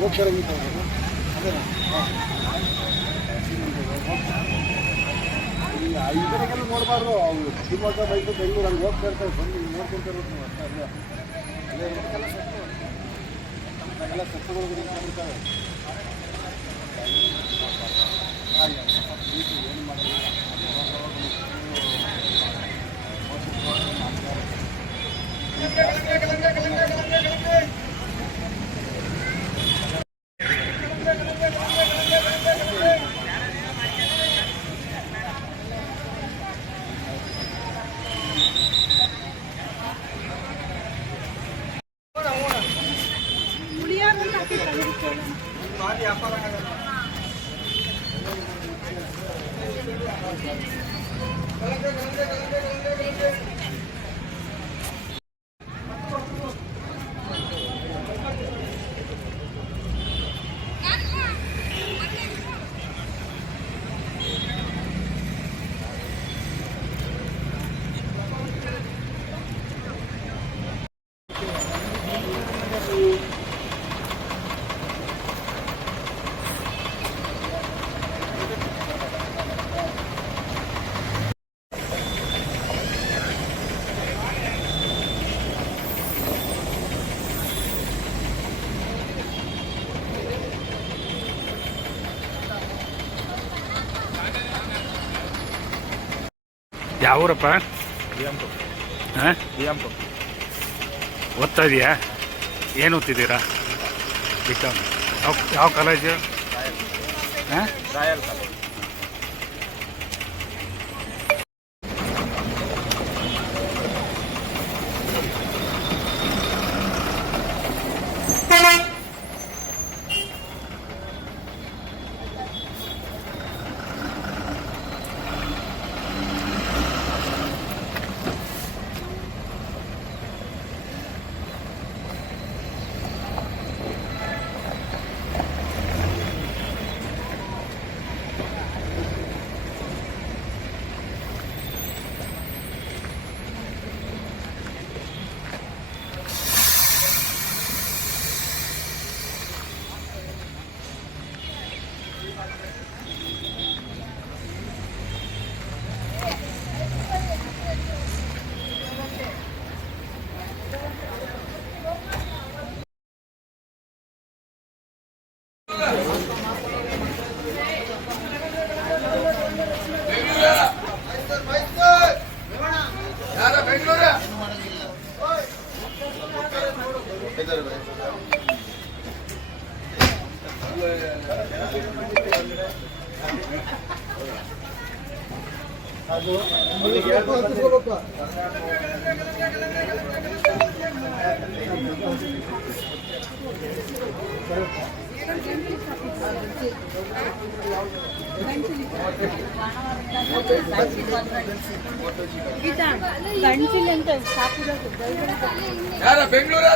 ಹೋಗ್ತಾರೆ ಈ ಕಡೆಗೆಲ್ಲ ನೋಡಬಾರ್ದು. ಅವ್ರು ಶಿವಮೊಗ್ಗ ಬೈಕು ಬೆಂಗಳೂರು ಅಲ್ಲಿ ಹೋಗ್ತಾ ಇರ್ತಾರೆ, ಬಂದು ನೋಡ್ಕೊಳ್ತಾ ಇರೋದು ನೀವು ಅಷ್ಟೇ. ಅಲ್ಲೇ ಎಲ್ಲ ಸತ್ತುಗಳು ಇರ್ತಾರೆ. ಏನು ಮಾಡಿಲ್ಲ ಯಾವ ಊರಪ್ಪ? ಹಾಂ, ಓದ್ತಾ ಇದೆಯಾ? ಏನು ಓದ್ತಿದ್ದೀರಾ? ಬಿಕಾಮ್. ಯಾವ ಕಾಲೇಜು? ಹಾಂ, ರಾಯಲ್ ಕಾಲೇಜ್. ಗಂಟಿಲ್ ಅಂತ ಸಾಕಿರೋದು ಬೆಂಗಳೂರು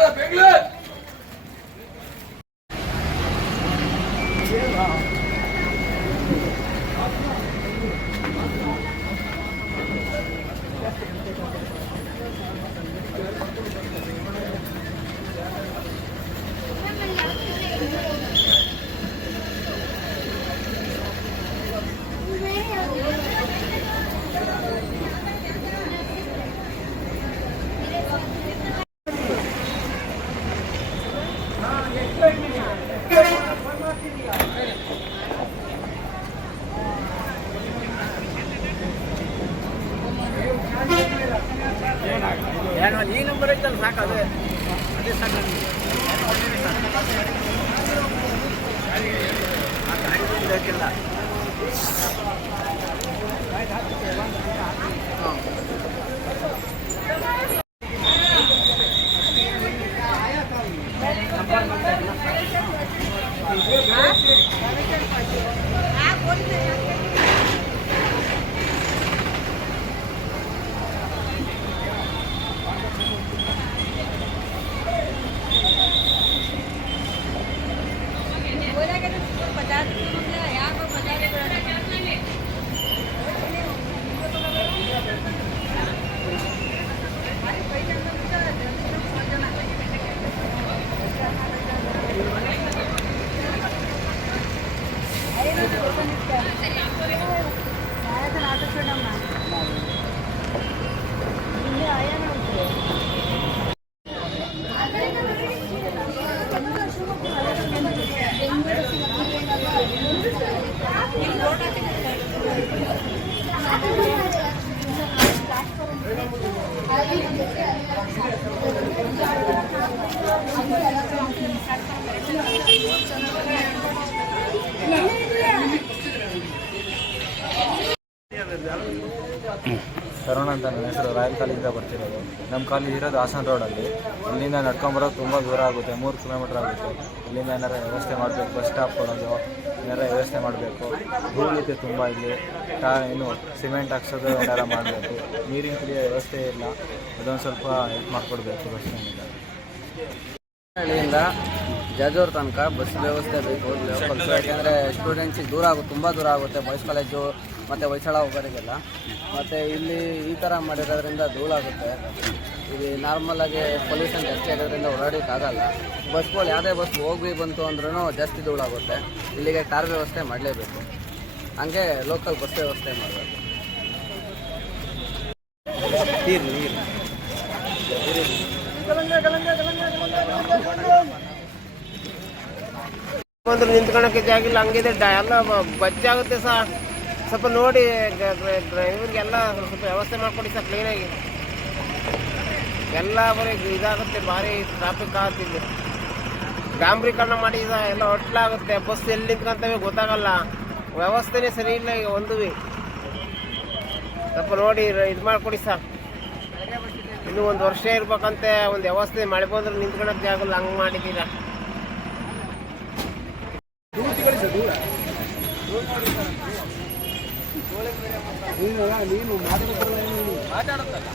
ಈ ನಂಬರ್ ಐತಲ್ಲ ಸಾಕು, ಅದೇ ಸಾಕು. ಬೇಕಿಲ್ಲ. ತರುಣ್ ಅಂತ ನನ್ನ ಹೆಸರು. ರಾಯಲ್ ಕಾಲೇಜಿಂದ ಬರ್ತಿರೋದು. ನಮ್ಮ ಕಾಲೇಜ್ ಇರೋದು ಹಾಸನ ರೋಡಲ್ಲಿ. ಇಲ್ಲಿಂದ ನಡ್ಕೊಂಬರೋದು ತುಂಬ ದೂರ ಆಗುತ್ತೆ, 3 ಕಿಲೋಮೀಟ್ರ್ ಆಗುತ್ತೆ. ಇಲ್ಲಿಂದ ಏನಾರು ವ್ಯವಸ್ಥೆ ಮಾಡಬೇಕು, ಬಸ್ ಸ್ಟಾಪ್ ಕೊಡೋದು ಏನಾರು ವ್ಯವಸ್ಥೆ ಮಾಡಬೇಕು. ಧೂಳಿದೆ ತುಂಬ ಇಲ್ಲಿ. ಇನ್ನು ಸಿಮೆಂಟ್ ಹಾಕ್ಸೋದು ಏನಾರು ಮಾಡಬೇಕು. ನೀರಿನ ಕುಡಿಯೋ ವ್ಯವಸ್ಥೆ ಇಲ್ಲ, ಅದೊಂದು ಸ್ವಲ್ಪ ಹೆಲ್ಪ್ ಮಾಡಿಕೊಡ್ಬೇಕು ಬಸ್ ಸ್ಟ್ಯಾಂಡಿಂದ. ಹಳ್ಳಿಯಿಂದ ಜಾಜೂರು ತನಕ ಬಸ್ ವ್ಯವಸ್ಥೆ ಬೇಕು ಲೋಕಲ್ಸ್. ಯಾಕೆಂದರೆ ಸ್ಟೂಡೆಂಟ್ಸಿಗೆ ದೂರ ಆಗುತ್ತೆ, ತುಂಬ ದೂರ ಆಗುತ್ತೆ ಬಾಯ್ಸ್ ಕಾಲೇಜು ಮತ್ತು ಹೊಯ್ಸಳ ಹೋಗೋರಿಗೆಲ್ಲ. ಮತ್ತು ಇಲ್ಲಿ ಈ ಥರ ಮಾಡಿರೋದ್ರಿಂದ ಧೂಳಾಗುತ್ತೆ. ಇಲ್ಲಿ ನಾರ್ಮಲಾಗಿ ಪೊಲ್ಯೂಷನ್ ಜಾಸ್ತಿ ಆಗೋದ್ರಿಂದ ಓಡಾಡೋಕ್ಕಾಗಲ್ಲ. ಬಸ್ಗಳು ಯಾವುದೇ ಬಸ್ ಹೋಗಿ ಬಂತು ಅಂದ್ರೂ ಜಾಸ್ತಿ ಧೂಳಾಗುತ್ತೆ. ಇಲ್ಲಿಗೆ ಕಾರ್ ವ್ಯವಸ್ಥೆ ಮಾಡಲೇಬೇಕು, ಹಂಗೆ ಲೋಕಲ್ ಬಸ್ ವ್ಯವಸ್ಥೆ ಮಾಡಬೇಕು. ಬಂದ್ರೆ ನಿಂತ್ಕೊಳಕ್ಕೆ ಜಾಗಿಲ್ಲ, ಹಂಗಿದೆ ಎಲ್ಲ ಬಜ್ಜಾಗುತ್ತೆ ಸರ್. ಸ್ವಲ್ಪ ನೋಡಿ ಡ್ರೈವರ್ಗೆಲ್ಲ ಸ್ವಲ್ಪ ವ್ಯವಸ್ಥೆ ಮಾಡಿಕೊಡಿ ಸರ್ ಕ್ಲೀನಾಗಿ. ಎಲ್ಲ ಬರೀ ಇದಾಗುತ್ತೆ, ಭಾರಿ ಟ್ರಾಫಿಕ್ ಆಗುತ್ತಿದೆ. ಡಾಂಬ್ರೀಕರಣ ಮಾಡಿ ಸರ್ ಎಲ್ಲ ಹೊಟ್ಲಾಗುತ್ತೆ. ಬಸ್ ಎಲ್ಲಿ ನಿಂತ್ಕೊಂತವೆ ಗೊತ್ತಾಗಲ್ಲ, ವ್ಯವಸ್ಥೆನೇ ಸರಿ ಇಲ್ಲ. ಈಗ ಒಂದು ಸ್ವಲ್ಪ ನೋಡಿ ಇದು ಮಾಡಿಕೊಡಿ ಸರ್. ಇನ್ನೂ 1 ವರ್ಷ ಇರ್ಬೇಕಂತೆ, ಒಂದು ವ್ಯವಸ್ಥೆ ಮಳೆ ಬಂದ್ರೆ ನಿಂತ್ಕೊಳಕ್ಕೆ ಜಾಗಲ್ಲ, ಹಂಗೆ ಮಾಡಿದ್ದೀರಾ. ನೀನು ಮಾತಾಡುತ್ತಲ್ಲ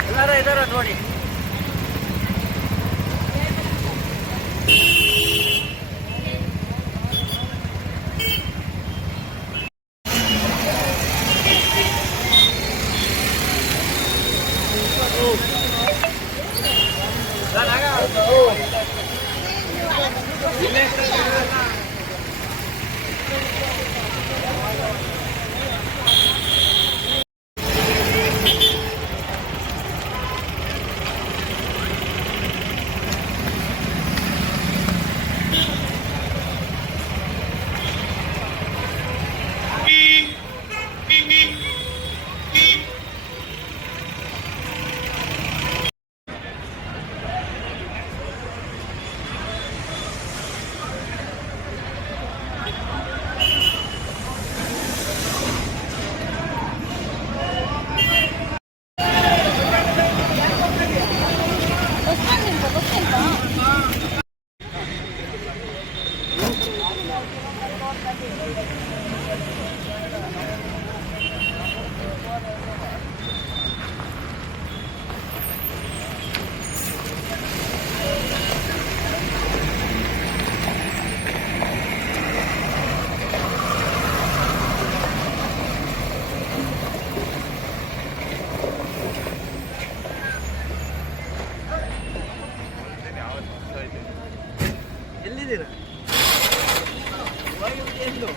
ಎಲ್ಲರೂ ಇದಾರೆ ನೋಡಿ. ಎಲ್ಲಿದ್ದೀರಾ? ಎಲ್ಲೋ